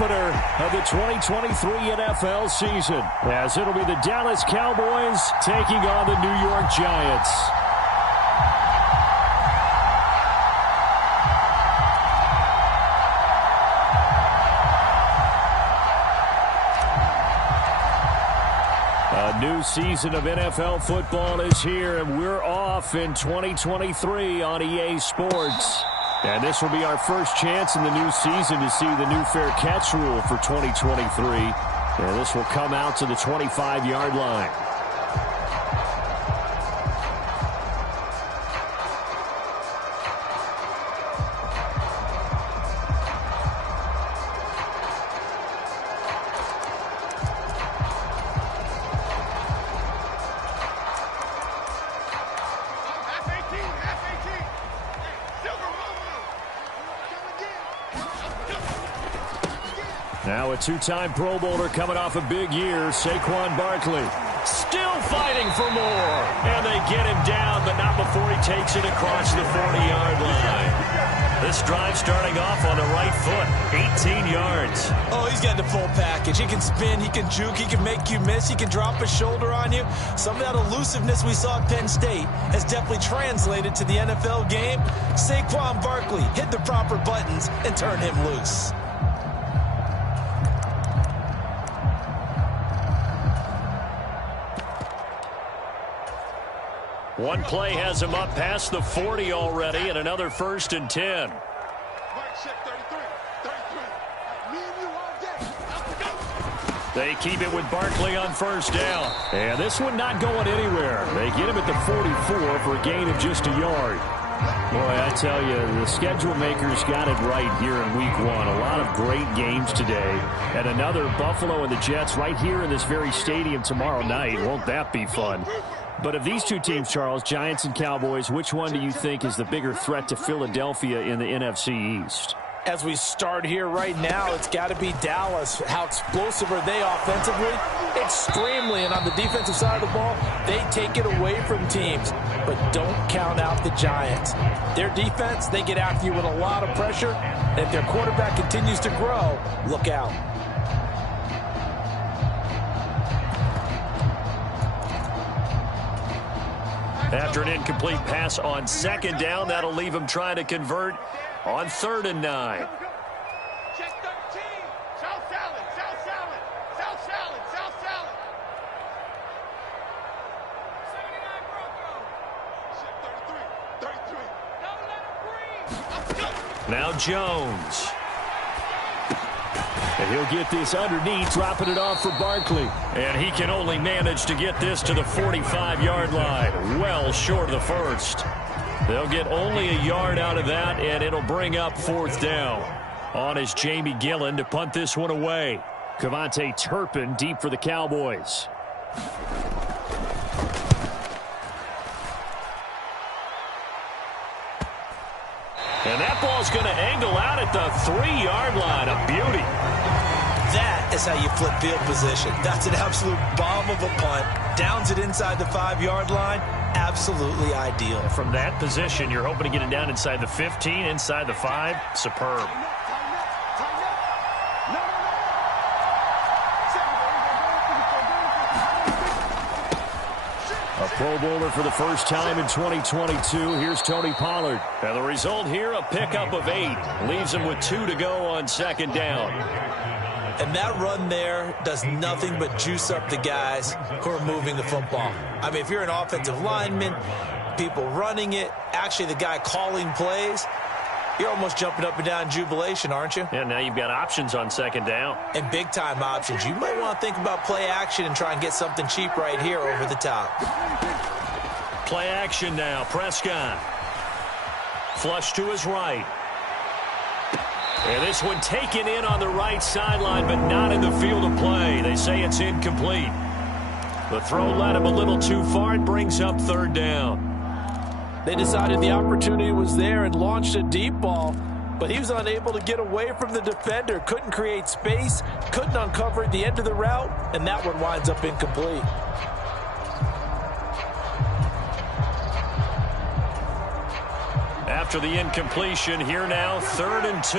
opener of the 2023 NFL season, as it'll be the Dallas Cowboys taking on the New York Giants. A new season of NFL football is here, and we're off in 2023 on EA Sports. And this will be our first chance in the new season to see the new fair catch rule for 2023. And this will come out to the 25-yard line. Now a two-time Pro Bowler coming off a big year, Saquon Barkley. Still fighting for more. And they get him down, but not before he takes it across the 40-yard line. This drive starting off on the right foot, 18 yards. Oh, he's got the full package. He can spin, he can juke, he can make you miss, he can drop a shoulder on you. Some of that elusiveness we saw at Penn State has definitely translated to the NFL game. Saquon Barkley hit the proper buttons and turned him loose. One play has him up past the 40 already, and another 1st and 10. They keep it with Barkley on 1st down. And this one not going anywhere. They get him at the 44 for a gain of just a yard. Boy, I tell you, the schedule makers got it right here in Week 1. A lot of great games today. And another Buffalo and the Jets right here in this very stadium tomorrow night. Won't that be fun? But of these two teams, Charles, Giants and Cowboys, which one do you think is the bigger threat to Philadelphia in the NFC East? As we start here right now, it's got to be Dallas. How explosive are they offensively? Extremely. And on the defensive side of the ball, they take it away from teams. But don't count out the Giants. Their defense, they get after you with a lot of pressure. And if their quarterback continues to grow, look out. After an incomplete pass on 2nd down, that'll leave him trying to convert on 3rd and 9. Check 13. South salad, south salad, south salad, south salad. 79 Bronco. Check 33, 33. Don't let him breathe. Now Jones. And he'll get this underneath, dropping it off for Barkley. And he can only manage to get this to the 45-yard line, well short of the 1st. They'll get only a yard out of that, and it'll bring up 4th down. On is Jamie Gillen to punt this one away. Cavante Turpin deep for the Cowboys. And that ball's going to angle out at the 3-yard line. A beauty. That is how you flip field position. That's an absolute bomb of a punt. Downs it inside the 5-yard line. Absolutely ideal. From that position, you're hoping to get it down inside the 15, inside the 5. Superb. A Pro Bowler for the first time in 2022. Here's Tony Pollard. And the result here, a pickup of 8. Leaves him with 2 to go on 2nd down. And that run there does nothing but juice up the guys who are moving the football. I mean, if you're an offensive lineman, people running it, actually the guy calling plays, you're almost jumping up and down in jubilation, aren't you? Yeah, now you've got options on 2nd down. And big-time options. You might want to think about play action and try and get something cheap right here over the top. Play action now. Prescott. Flush to his right. And this one taken in on the right sideline, but not in the field of play. They say it's incomplete. The throw led him a little too far. It brings up 3rd down. They decided the opportunity was there and launched a deep ball, but he was unable to get away from the defender. Couldn't create space, couldn't uncover the end of the route, and that one winds up incomplete. After the incompletion, here now, 3rd and 2.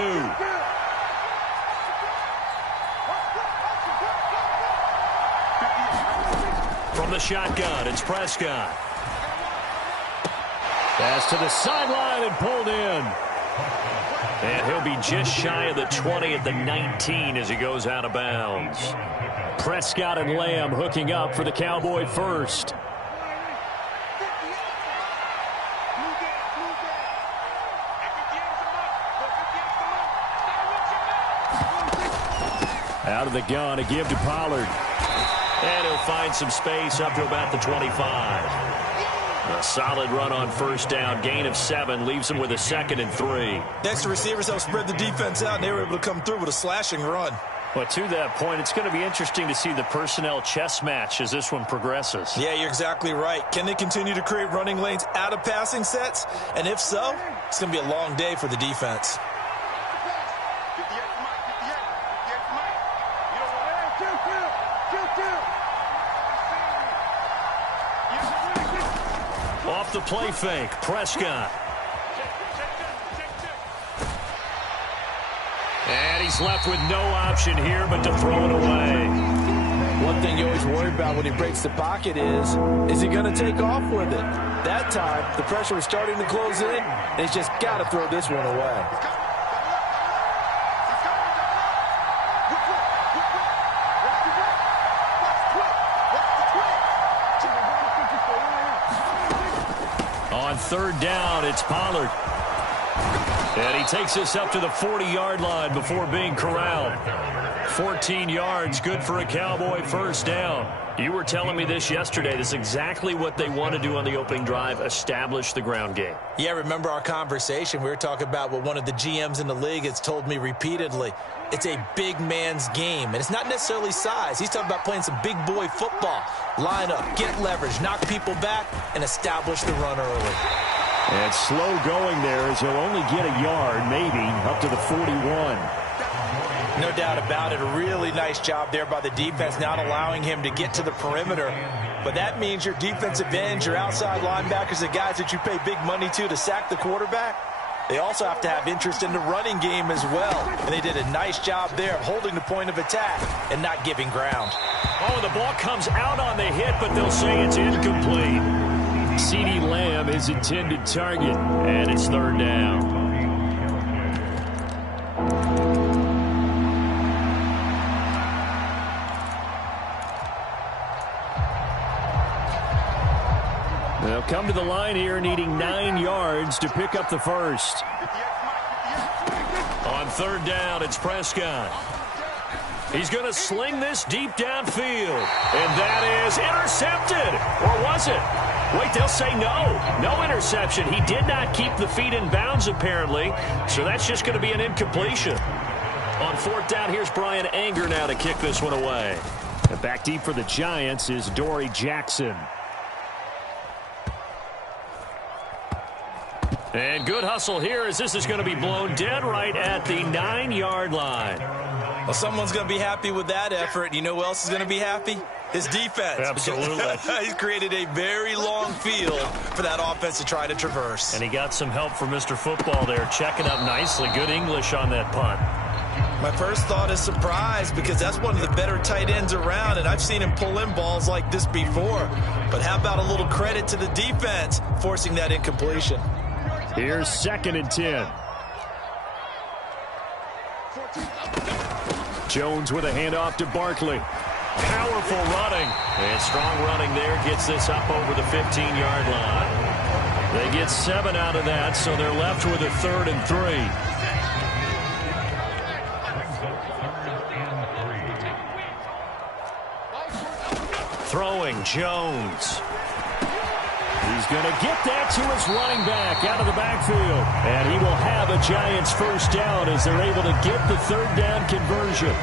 From the shotgun, it's Prescott. Pass to the sideline and pulled in. And he'll be just shy of the 20 at the 19 as he goes out of bounds. Prescott and Lamb hooking up for the Cowboy first. Out of the gun, a give to Pollard. And he'll find some space up to about the 25. A solid run on first down. Gain of 7 leaves him with a 2nd and 3. Next, the receivers help spread the defense out, and they were able to come through with a slashing run. Well, to that point, it's going to be interesting to see the personnel chess match as this one progresses. Yeah, you're exactly right. Can they continue to create running lanes out of passing sets? And if so, it's going to be a long day for the defense. Off the play fake, Prescott. And he's left with no option here but to throw it away. One thing you always worry about when he breaks the pocket is he going to take off with it? That time, the pressure was starting to close in, and he's just got to throw this one away. On third down, it's Pollard. And he takes us up to the 40-yard line before being corralled. 14 yards, good for a Cowboy first down. You were telling me this yesterday. This is exactly what they want to do on the opening drive, establish the ground game. Yeah, remember our conversation? We were talking about what one of the GMs in the league has told me repeatedly. It's a big man's game, and it's not necessarily size. He's talking about playing some big boy football. Line up, get leverage, knock people back, and establish the run early. And slow going there as he'll only get a yard, maybe, up to the 41. No doubt about it. A really nice job there by the defense, not allowing him to get to the perimeter. But that means your defensive ends, your outside linebackers, the guys that you pay big money to sack the quarterback, they also have to have interest in the running game as well. And they did a nice job there of holding the point of attack and not giving ground. Oh, the ball comes out on the hit, but they'll say it's incomplete. CeeDee Lamb is intended target, and it's third down. They'll come to the line here needing 9 yards to pick up the first. On third down, it's Prescott. He's going to sling this deep downfield. And that is intercepted. Or was it? Wait, they'll say no. No interception. He did not keep the feet in bounds, apparently. So that's just going to be an incompletion. On fourth down, here's Brian Anger now to kick this one away. And back deep for the Giants is Dory Jackson. And good hustle here as this is going to be blown dead right at the 9-yard line. Well, someone's going to be happy with that effort. You know who else is going to be happy? His defense. Absolutely. He's created a very long field for that offense to try to traverse. And he got some help from Mr. Football there, checking up nicely. Good English on that punt. My first thought is surprise because that's one of the better tight ends around, and I've seen him pull in balls like this before. But how about a little credit to the defense forcing that incompletion? Here's 2nd and 10. Jones with a handoff to Barkley. Powerful running. And strong running there gets this up over the 15-yard line. They get 7 out of that, so they're left with a 3rd and 3. Throwing Jones. He's going to get that to his running back out of the backfield. And he will have a Giants first down as they're able to get the third down conversion.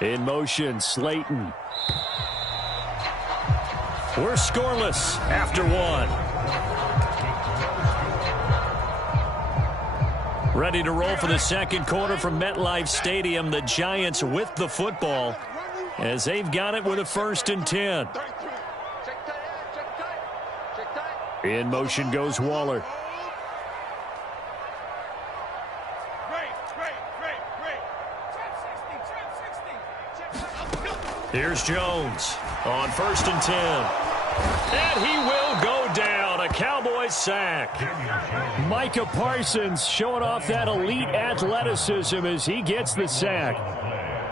In motion, Slayton. We're scoreless after 1. Ready to roll for the second quarter from MetLife Stadium. The Giants with the football as they've got it with a 1st and 10. In motion goes Waller. Here's Jones on 1st and 10. And he will go down. A Cowboys sack. Micah Parsons showing off that elite athleticism as he gets the sack.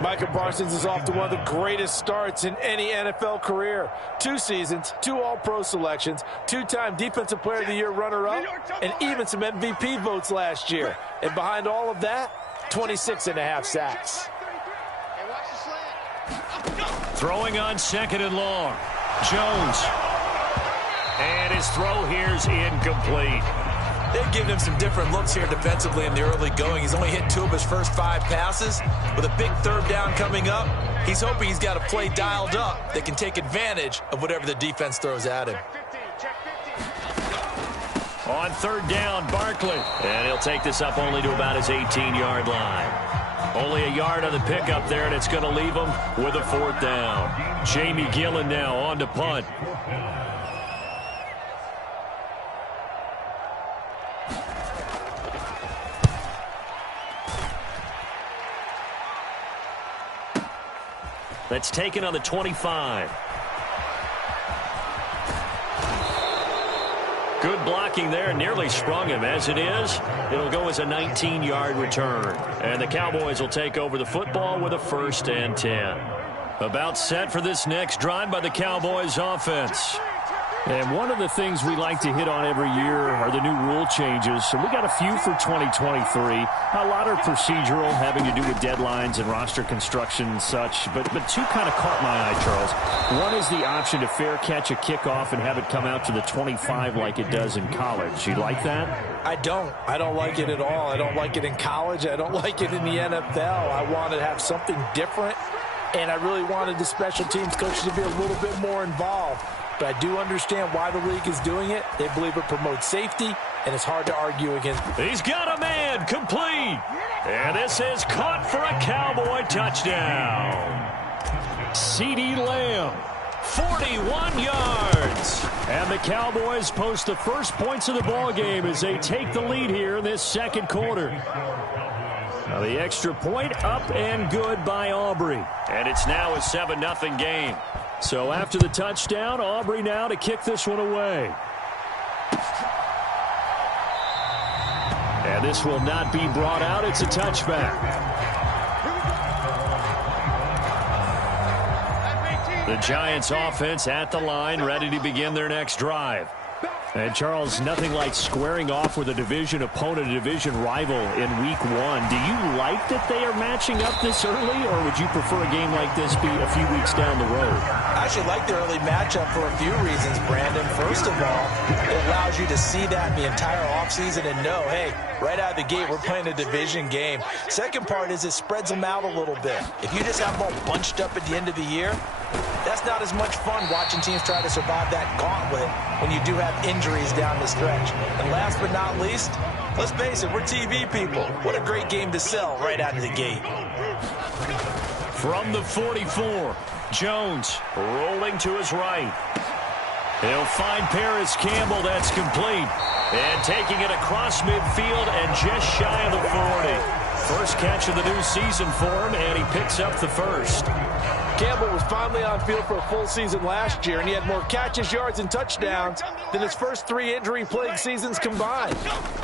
Micah Parsons is off to one of the greatest starts in any NFL career. 2 seasons, 2 All-Pro selections, 2-time Defensive Player of the Year runner-up, and even some MVP votes last year. And behind all of that, 26.5 sacks. Throwing on 2nd and long. Jones. And his throw here's incomplete. They've given him some different looks here defensively in the early going. He's only hit 2 of his first 5 passes. With a big 3rd down coming up, he's hoping he's got a play dialed up that can take advantage of whatever the defense throws at him. On 3rd down, Barkley. And he'll take this up only to about his 18-yard line. Only a yard on the pickup there, and it's going to leave him with a 4th down. Jamie Gillen now on to punt. That's taken on the 25. Good blocking there, nearly sprung him. As it is, it'll go as a 19-yard return. And the Cowboys will take over the football with a 1st and 10. About set for this next drive by the Cowboys offense. And one of the things we like to hit on every year are the new rule changes. So we got a few for 2023. A lot are procedural, having to do with deadlines and roster construction and such. But 2 kind of caught my eye, Charles. One is the option to fair catch a kickoff and have it come out to the 25 like it does in college. You like that? I don't like it at all. I don't like it in college. I don't like it in the NFL. I want to have something different. And I really wanted the special teams coaches to be a little bit more involved. But I do understand why the league is doing it. They believe it promotes safety, and it's hard to argue against. He's got a man complete. And this is caught for a Cowboy touchdown. CeeDee Lamb, 41 yards. And the Cowboys post the first points of the ballgame as they take the lead here in this 2nd quarter. Now the extra point up and good by Aubrey. And it's now a 7-0 game. So after the touchdown, Aubrey now to kick this one away. And this will not be brought out. It's a touchback. The Giants offense at the line, ready to begin their next drive. And, Charles, nothing like squaring off with a division opponent, a division rival in Week 1. Do you like that they are matching up this early, or would you prefer a game like this be a few weeks down the road? I actually like the early matchup for a few reasons, Brandon. First of all, it allows you to see that the entire offseason and know, hey, right out of the gate, we're playing a division game. Second part is it spreads them out a little bit. If you just have them all bunched up at the end of the year, that's not as much fun watching teams try to survive that gauntlet when you do have injuries down the stretch. And last but not least, let's face it, we're TV people. What a great game to sell right out of the gate. From the 44, Jones rolling to his right. He'll find Paris Campbell. That's complete. And taking it across midfield and just shy of the 40. First catch of the new season for him, and he picks up the first. Campbell was finally on field for a full season last year, and he had more catches, yards, and touchdowns than his first 3 injury-plagued seasons combined.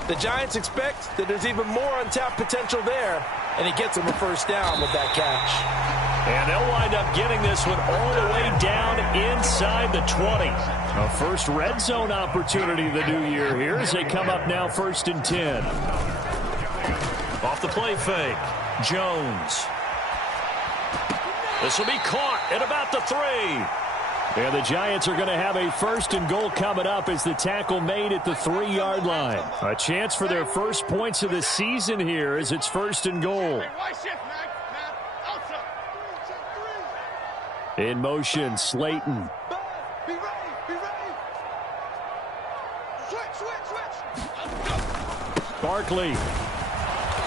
The Giants expect that there's even more untapped potential there, and he gets him a first down with that catch. And they'll wind up getting this one all the way down inside the 20. A first red zone opportunity the new year here as they come up now 1st and 10. Off the play fake, Jones. This will be caught at about the 3. And the Giants are going to have a 1st and goal coming up as the tackle made at the 3-yard line. A chance for their first points of the season here as it's 1st and goal. In motion, Slayton. Barkley.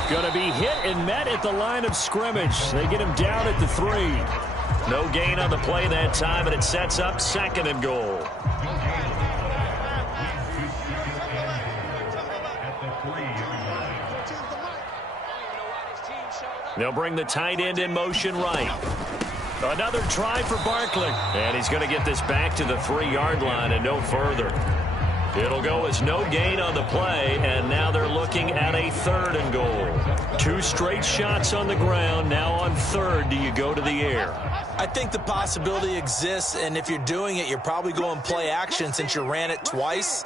Going to be hit and met at the line of scrimmage. They get him down at the 3. No gain on the play that time, and it sets up 2nd and goal. They'll bring the tight end in motion right. Another try for Barkley. And he's going to get this back to the 3-yard line and no further. It'll go as no gain on the play, and now they're looking at a 3rd and goal. 2 straight shots on the ground. Now on 3rd, do you go to the air? I think the possibility exists, and if you're doing it, you're probably going play action since you ran it twice.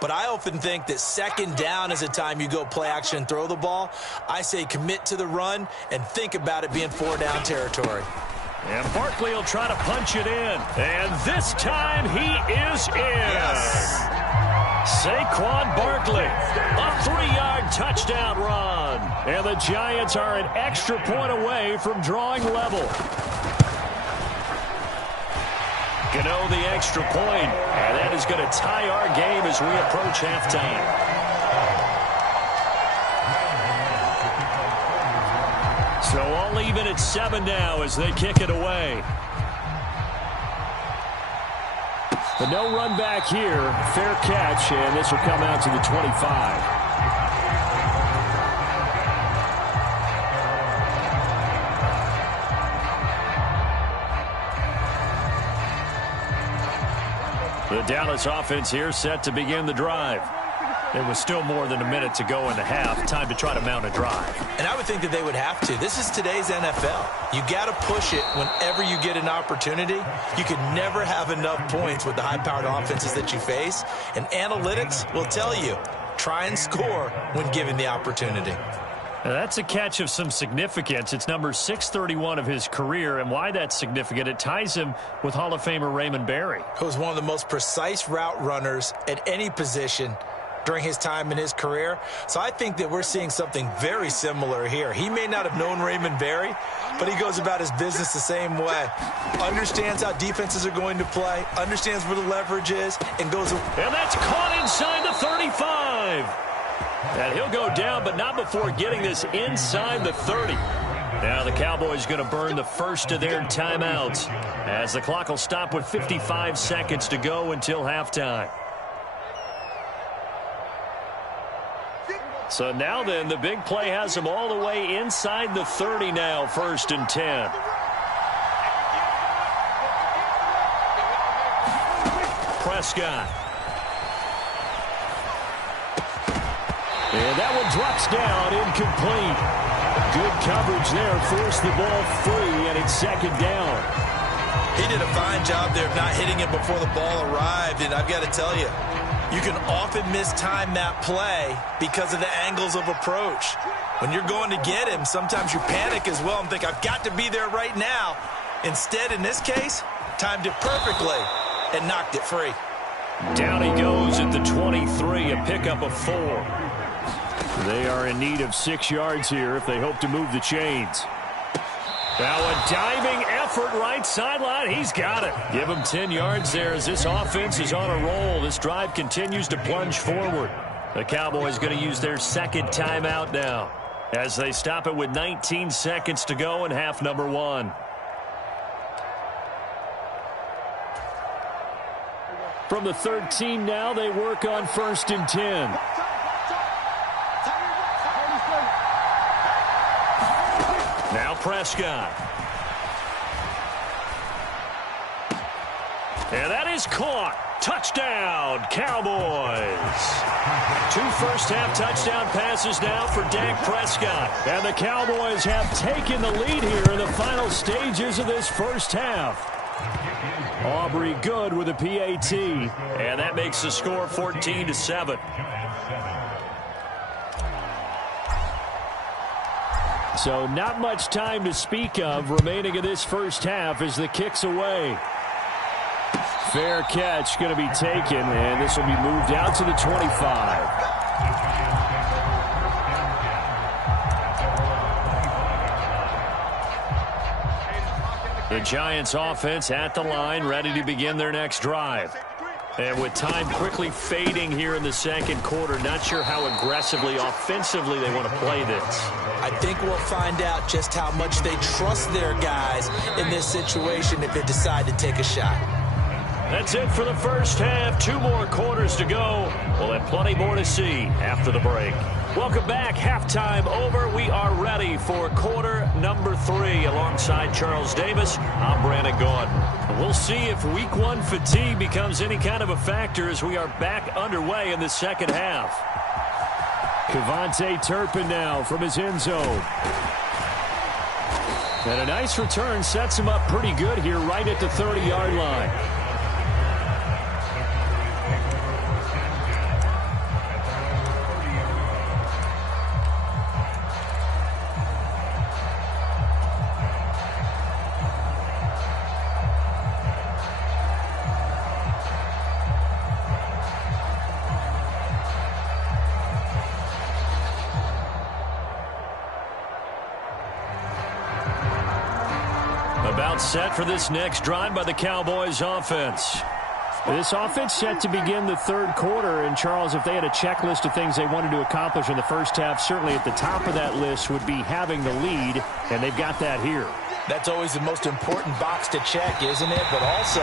But I often think that 2nd down is a time you go play action and throw the ball. I say commit to the run and think about it being 4-down territory. And Barkley will try to punch it in. And this time he is in. Yes. Saquon Barkley, a 3-yard touchdown run. And the Giants are an extra point away from drawing level. Gano the extra point, and that is going to tie our game as we approach halftime. So all even at 7 now as they kick it away. The no run back here, fair catch, and this will come out to the 25. The Dallas offense here set to begin the drive. There was still more than a minute to go in the half. Time to try to mount a drive. And I would think that they would have to. This is today's NFL. You got to push it whenever you get an opportunity. You can never have enough points with the high-powered offenses that you face. And analytics will tell you, try and score when given the opportunity. Now that's a catch of some significance. It's number 631 of his career, and why that's significant, it ties him with Hall of Famer Raymond Berry, who was one of the most precise route runners at any position during his time in his career. So I think that we're seeing something very similar here. He may not have known Raymond Berry, but he goes about his business the same way. Understands how defenses are going to play, understands where the leverage is, and goes. And that's caught inside the 35. And he'll go down, but not before getting this inside the 30. Now the Cowboys going to burn the first of their timeouts as the clock will stop with 55 seconds to go until halftime. So now then, the big play has them all the way inside the 30 now, 1st and 10. Prescott. And that one drops down, incomplete. Good coverage there, forced the ball free, and it's 2nd down. He did a fine job there of not hitting it before the ball arrived, and I've got to tell you, you can often mistime that play because of the angles of approach. When you're going to get him, sometimes you panic as well and think, I've got to be there right now. Instead, in this case, timed it perfectly and knocked it free. Down he goes at the 23, a pickup of 4. They are in need of 6 yards here if they hope to move the chains. Now a diving effort right sideline. He's got it. Give him 10 yards there as this offense is on a roll. This drive continues to plunge forward. The Cowboys going to use their 2nd timeout now as they stop it with 19 seconds to go in half number 1. From the 13 now, they work on 1st and 10. Now Prescott. And that is caught. Touchdown, Cowboys. 2 first-half touchdown passes now for Dak Prescott. And the Cowboys have taken the lead here in the final stages of this first half. Aubrey good with a PAT. And that makes the score 14-7. So not much time to speak of remaining in this first half as the kick's away. Fair catch going to be taken, and this will be moved out to the 25. The Giants offense at the line, ready to begin their next drive. And with time quickly fading here in the 2nd quarter, not sure how aggressively, offensively they want to play this. I think we'll find out just how much they trust their guys in this situation if they decide to take a shot. That's it for the first half. 2 more quarters to go. We'll have plenty more to see after the break. Welcome back. Halftime over. We are ready for quarter number 3. Alongside Charles Davis, I'm Brandon Gordon. We'll see if week 1 fatigue becomes any kind of a factor as we are back underway in the second half. Kevontae Turpin now from his end zone. And a nice return sets him up pretty good here right at the 30-yard line. About set for this next drive by the Cowboys offense. This offense set to begin the third quarter. And, Charles, if they had a checklist of things they wanted to accomplish in the first half, certainly at the top of that list would be having the lead, and they've got that here. That's always the most important box to check, isn't it? But also,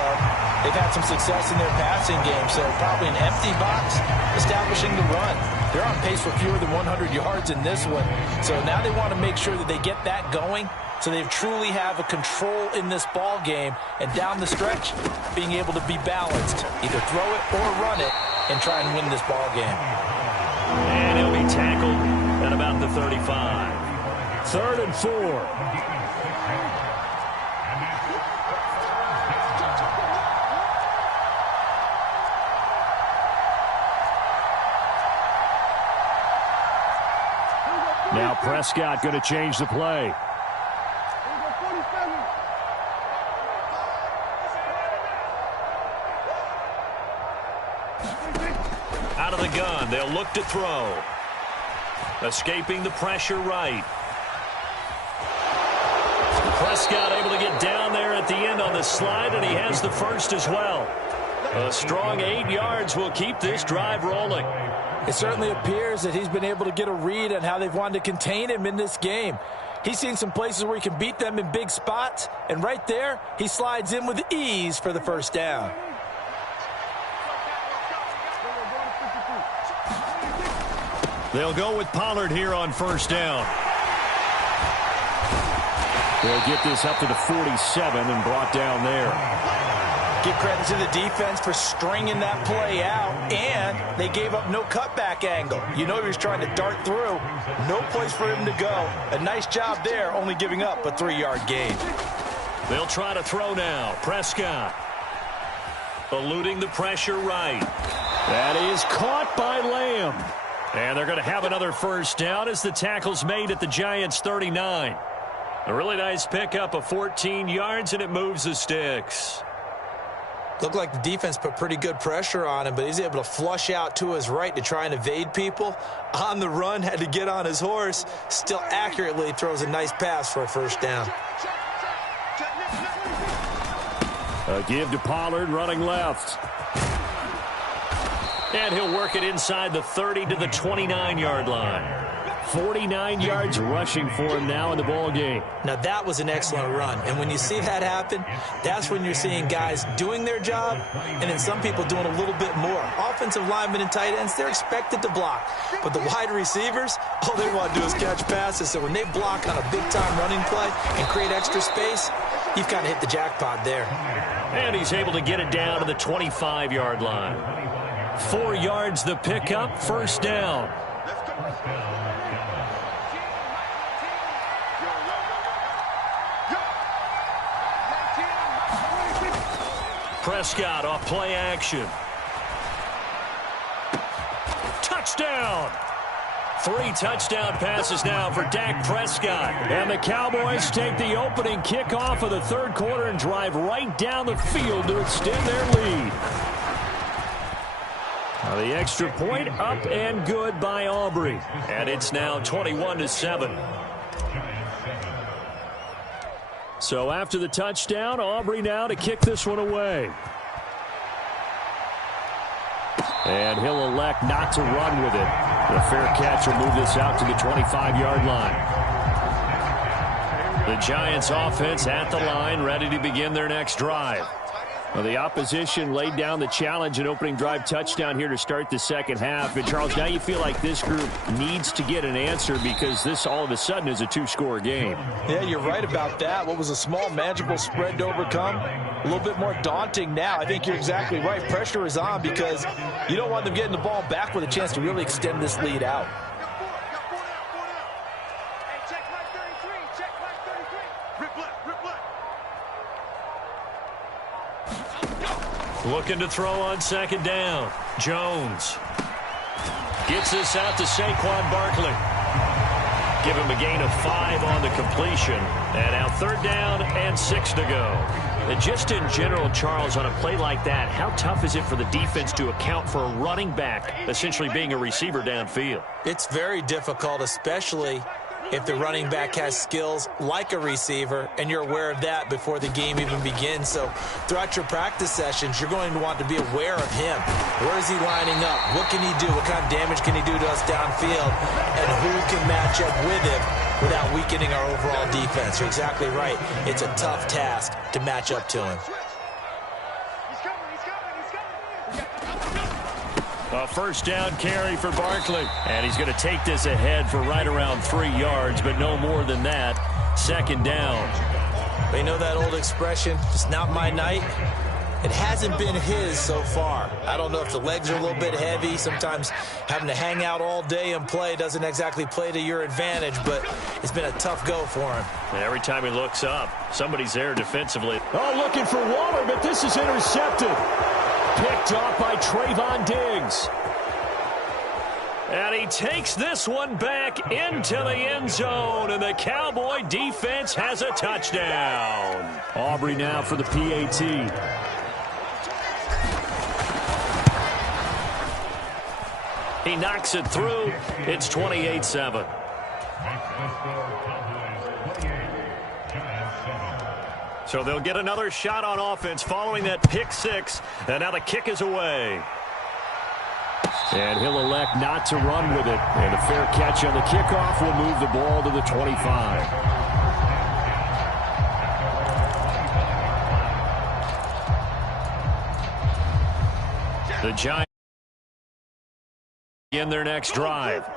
they've had some success in their passing game, so probably an empty box establishing the run. They're on pace for fewer than 100 yards in this one. So now they want to make sure that they get that going so they truly have a control in this ball game. And down the stretch, being able to be balanced. Either throw it or run it and try and win this ball game. And he'll be tackled at about the 35. 3rd and 4. Now Prescott going to change the play. Out of the gun, they'll look to throw. Escaping the pressure right. Prescott able to get down there at the end on the slide, and he has the first as well. A strong 8 yards will keep this drive rolling. It certainly appears that he's been able to get a read on how they've wanted to contain him in this game. He's seen some places where he can beat them in big spots, and right there, he slides in with ease for the first down. They'll go with Pollard here on first down. They'll get this up to the 47 and brought down there. Give credit to the defense for stringing that play out, and they gave up no cutback angle. You know he was trying to dart through. No place for him to go. A nice job there, only giving up a 3-yard gain. They'll try to throw now. Prescott eluding the pressure right. That is caught by Lamb. And they're going to have another first down as the tackle's made at the Giants' 39. A really nice pickup of 14 yards, and it moves the sticks. Looked like the defense put pretty good pressure on him, but he's able to flush out to his right to try and evade people. On the run, had to get on his horse. Still accurately throws a nice pass for a first down. A give to Pollard running left. And he'll work it inside the 30 to the 29-yard line. 49 yards rushing for him now in the ball game. Now that was an excellent run, and when you see that happen, that's when you're seeing guys doing their job and then some people doing a little bit more. Offensive linemen and tight ends, they're expected to block, but the wide receivers, all they want to do is catch passes. So when they block on a big-time running play and create extra space, you've kind of hit the jackpot there. And he's able to get it down to the 25-yard line. 4 yards the pickup, first down. Prescott off play action. Touchdown! 3 touchdown passes now for Dak Prescott. And the Cowboys take the opening kickoff of the third quarter and drive right down the field to extend their lead. Now the extra point up and good by Aubrey. And it's now 21-7. So after the touchdown, Aubrey now to kick this one away. And he'll elect not to run with it. The fair catch will move this out to the 25-yard line. The Giants offense at the line, ready to begin their next drive. Well, the opposition laid down the challenge and opening drive touchdown here to start the second half. And, Charles, now you feel like this group needs to get an answer because this all of a sudden is a two-score game. Yeah, you're right about that. What was a small, manageable spread to overcome, a little bit more daunting now. I think you're exactly right. Pressure is on because you don't want them getting the ball back with a chance to really extend this lead out. Looking to throw on second down. Jones gets this out to Saquon Barkley. Give him a gain of 5 on the completion. And now third down and 6 to go. And just in general, Charles, on a play like that, how tough is it for the defense to account for a running back essentially being a receiver downfield? It's very difficult, especially if the running back has skills like a receiver, and you're aware of that before the game even begins. So throughout your practice sessions, you're going to want to be aware of him. Where is he lining up? What can he do? What kind of damage can he do to us downfield? And who can match up with him without weakening our overall defense? You're exactly right. It's a tough task to match up to him. A first down carry for Barkley. And he's going to take this ahead for right around 3 yards, but no more than that. Second down. You know that old expression, it's not my night? It hasn't been his so far. I don't know if the legs are a little bit heavy. Sometimes having to hang out all day and play doesn't exactly play to your advantage, but it's been a tough go for him. And every time he looks up, somebody's there defensively. Oh, looking for Waller, but this is intercepted. Picked off by Trayvon Diggs. And he takes this one back into the end zone, and the Cowboy defense has a touchdown. Aubrey now for the PAT. He knocks it through. It's 28-7. So they'll get another shot on offense following that pick six. And now the kick is away. And he'll elect not to run with it. And a fair catch on the kickoff will move the ball to the 25. The Giants in their next drive.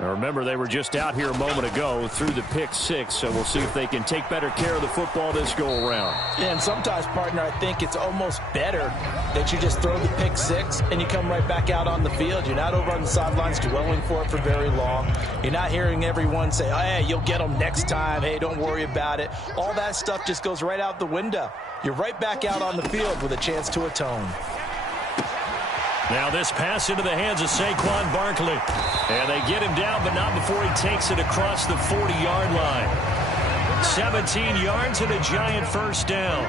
Now remember, they were just out here a moment ago through the pick six, so we'll see if they can take better care of the football this go-around. Yeah, and sometimes, partner, I think it's almost better that you just throw the pick six and you come right back out on the field. You're not over on the sidelines dwelling for it for very long. You're not hearing everyone say, oh, hey, you'll get them next time. Hey, don't worry about it. All that stuff just goes right out the window. You're right back out on the field with a chance to atone. Now this pass into the hands of Saquon Barkley. And they get him down, but not before he takes it across the 40-yard line. 17 yards and a Giant first down.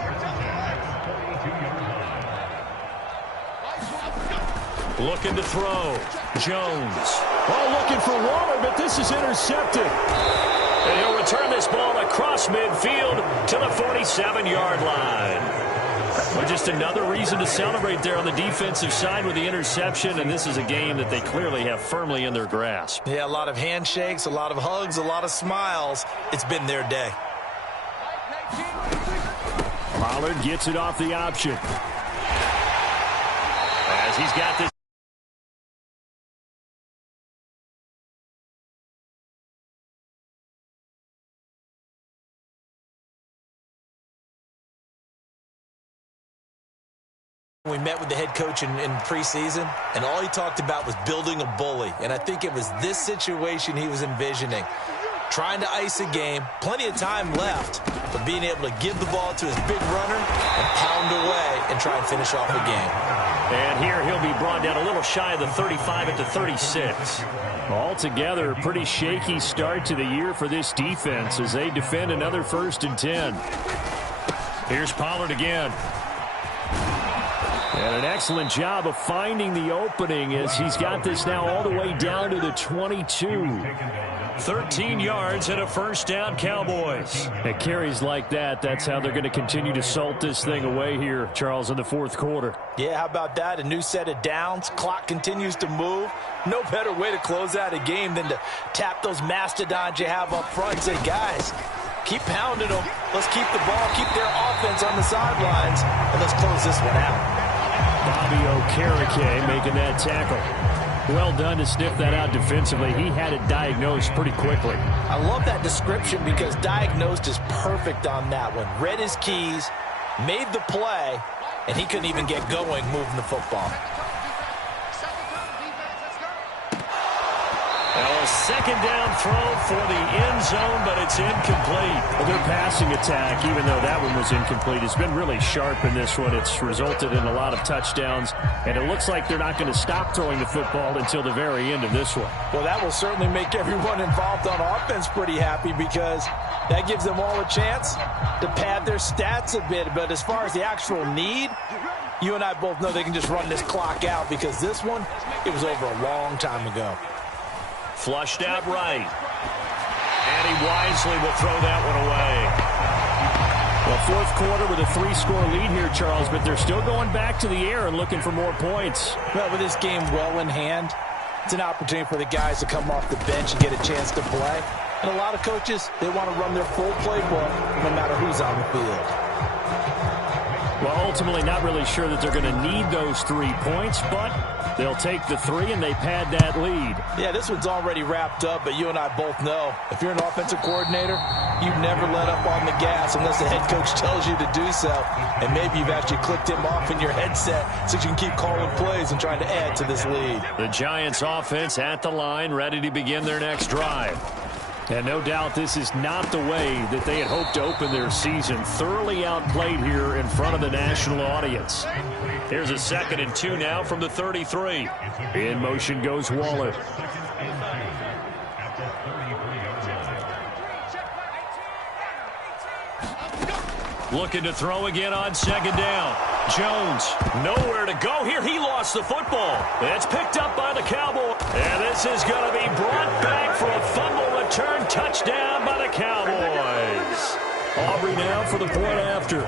Looking to throw. Jones. Oh, looking for Waller, but this is intercepted. And he'll return this ball across midfield to the 47-yard line. Well, just another reason to celebrate there on the defensive side with the interception, and this is a game that they clearly have firmly in their grasp. Yeah, a lot of handshakes, a lot of hugs, a lot of smiles. It's been their day. Pollard gets it off the option. As he's got this. We met with the head coach in preseason, and all he talked about was building a bully. And I think it was this situation he was envisioning. Trying to ice a game, plenty of time left, but being able to give the ball to his big runner and pound away and try and finish off the game. And here he'll be brought down a little shy of the 35 at the 36. Altogether, a pretty shaky start to the year for this defense as they defend another 1st and 10. Here's Pollard again. And an excellent job of finding the opening as he's got this now all the way down to the 22. 13 yards and a first down, Cowboys. At carries like that, that's how they're going to continue to salt this thing away here, Charles, in the 4th quarter. Yeah, how about that? A new set of downs. Clock continues to move. No better way to close out a game than to tap those mastodons you have up front and say, guys, Keep pounding them. Let's keep the ball, keep their offense on the sidelines, and let's close this one out. Bobby Okereke making that tackle. Well done to sniff that out defensively. He had it diagnosed pretty quickly. I love that description because diagnosed is perfect on that one. Read his keys, made the play, and he couldn't even get going moving the football. Now a second down throw for the end zone, but it's incomplete. Well, their passing attack, even though that one was incomplete, has been really sharp in this one. It's resulted in a lot of touchdowns, and it looks like they're not going to stop throwing the football until the very end of this one. Well, that will certainly make everyone involved on offense pretty happy because that gives them all a chance to pad their stats a bit. But as far as the actual need, you and I both know they can just run this clock out because this one, it was over a long time ago. Flushed out right. And he wisely will throw that one away. Well, fourth quarter with a 3-score lead here, Charles, but they're still going back to the air and looking for more points. Well, with this game well in hand, it's an opportunity for the guys to come off the bench and get a chance to play. And a lot of coaches, they want to run their full playbook no matter who's on the field. Well, ultimately not really sure that they're going to need those 3 points, but they'll take the 3 and they pad that lead. Yeah, this one's already wrapped up, but you and I both know if you're an offensive coordinator, you never let up on the gas unless the head coach tells you to do so. And maybe you've actually clicked him off in your headset so you can keep calling plays and trying to add to this lead. The Giants offense at the line, ready to begin their next drive. And no doubt this is not the way that they had hoped to open their season. Thoroughly outplayed here in front of the national audience. Here's a 2nd and 2 now from the 33. In motion goes Waller. Looking to throw again on 2nd down. Jones, nowhere to go here. He lost the football. It's picked up by the Cowboys. And this is going to be brought back for a fumble return touchdown by the Cowboys. Aubrey now for the point after.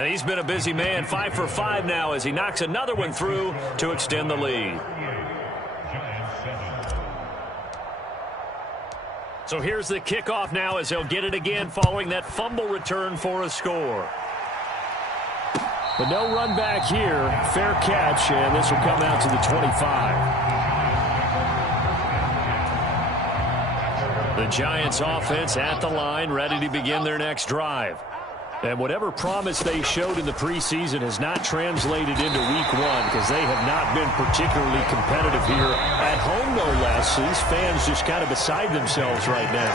And he's been a busy man, 5 for 5 now as he knocks another one through to extend the lead. So here's the kickoff now as they'll get it again following that fumble return for a score. But no run back here. Fair catch, and this will come out to the 25. The Giants offense at the line, ready to begin their next drive. And whatever promise they showed in the preseason has not translated into week 1 because they have not been particularly competitive here at home, no less. So these fans just kind of beside themselves right now.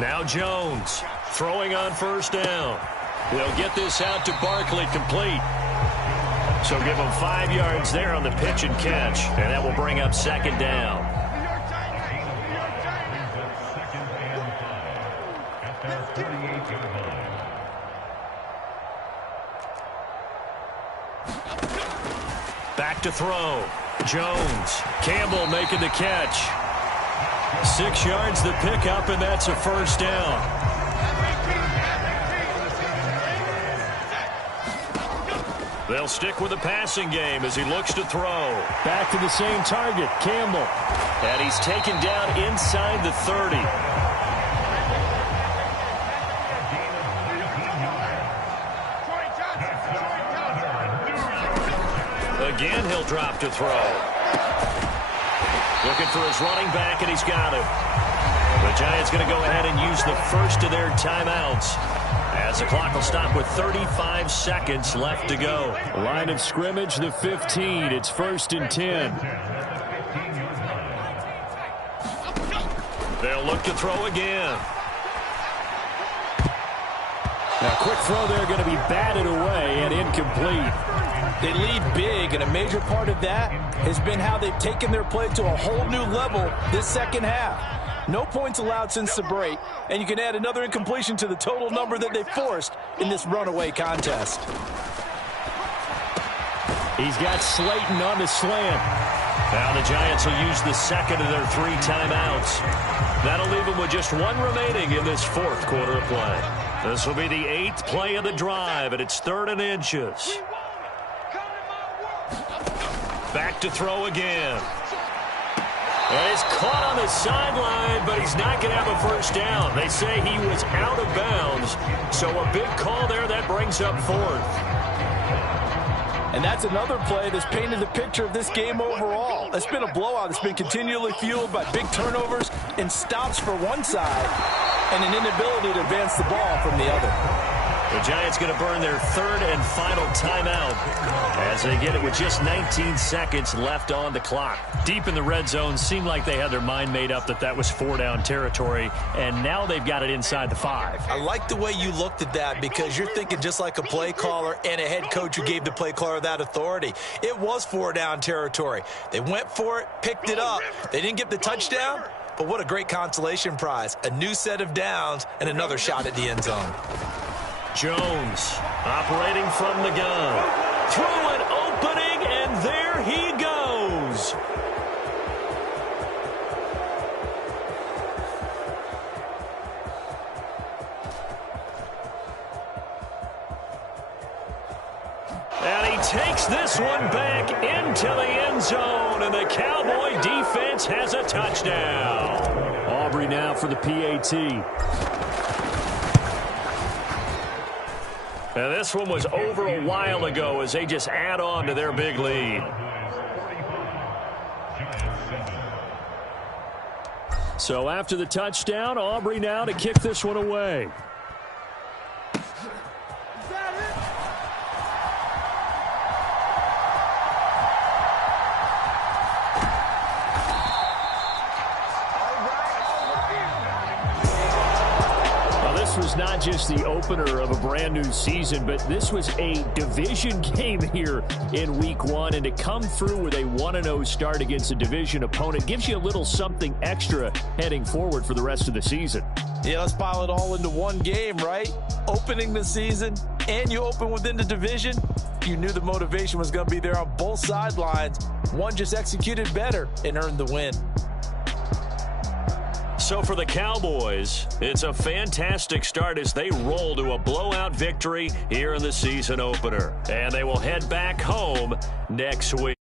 Now Jones throwing on 1st down. They'll get this out to Barkley complete. So give them 5 yards there on the pitch and catch, and that will bring up 2nd down. Back to throw. Jones. Campbell making the catch. 6 yards the pickup, and that's a 1st down. They'll stick with the passing game as he looks to throw. Back to the same target, Campbell. And he's taken down inside the 30. Again, he'll drop to throw. Looking for his running back, and he's got him. The Giants going to go ahead and use the first of their timeouts as the clock will stop with 35 seconds left to go. Line of scrimmage, the 15. It's 1st and 10. They'll look to throw again. Now, quick throw there going to be batted away and incomplete. They lead big, and a major part of that has been how they've taken their play to a whole new level this second half. No points allowed since the break, and you can add another incompletion to the total number that they forced in this runaway contest. He's got Slayton on the slant. Now the Giants will use the second of their 3 timeouts. That'll leave them with just 1 remaining in this 4th quarter of play. This will be the 8th play of the drive, and it's 3rd and inches. Back to throw again. And he's caught on the sideline, but he's not going to have a first down. They say he was out of bounds, so a big call there that brings up 4th. And that's another play that's painted the picture of this game overall. It's been a blowout. It's been continually fueled by big turnovers and stops for one side and an inability to advance the ball from the other. The Giants going to burn their 3rd and final timeout as they get it with just 19 seconds left on the clock. Deep in the red zone, seemed like they had their mind made up that was 4-down territory, and now they've got it inside the 5. I like the way you looked at that because you're thinking just like a play caller and a head coach who gave the play caller that authority. It was 4-down territory. They went for it, picked it up. They didn't get the touchdown, but what a great consolation prize. A new set of downs and another shot at the end zone. Jones operating from the gun. Through an opening, and there he goes. And he takes this one back into the end zone, and the Cowboy defense has a touchdown. Aubrey now for the PAT. And this one was over a while ago as they just add on to their big lead. So after the touchdown, Aubrey now to kick this one away. This was not just the opener of a brand new season, but this was a division game here in week 1. And to come through with a 1-0 start against a division opponent gives you a little something extra heading forward for the rest of the season. Yeah, let's pile it all into one game, right? Opening the season, and you open within the division. You knew the motivation was going to be there on both sidelines. One just executed better and earned the win. So for the Cowboys, it's a fantastic start as they roll to a blowout victory here in the season opener. And they will head back home next week.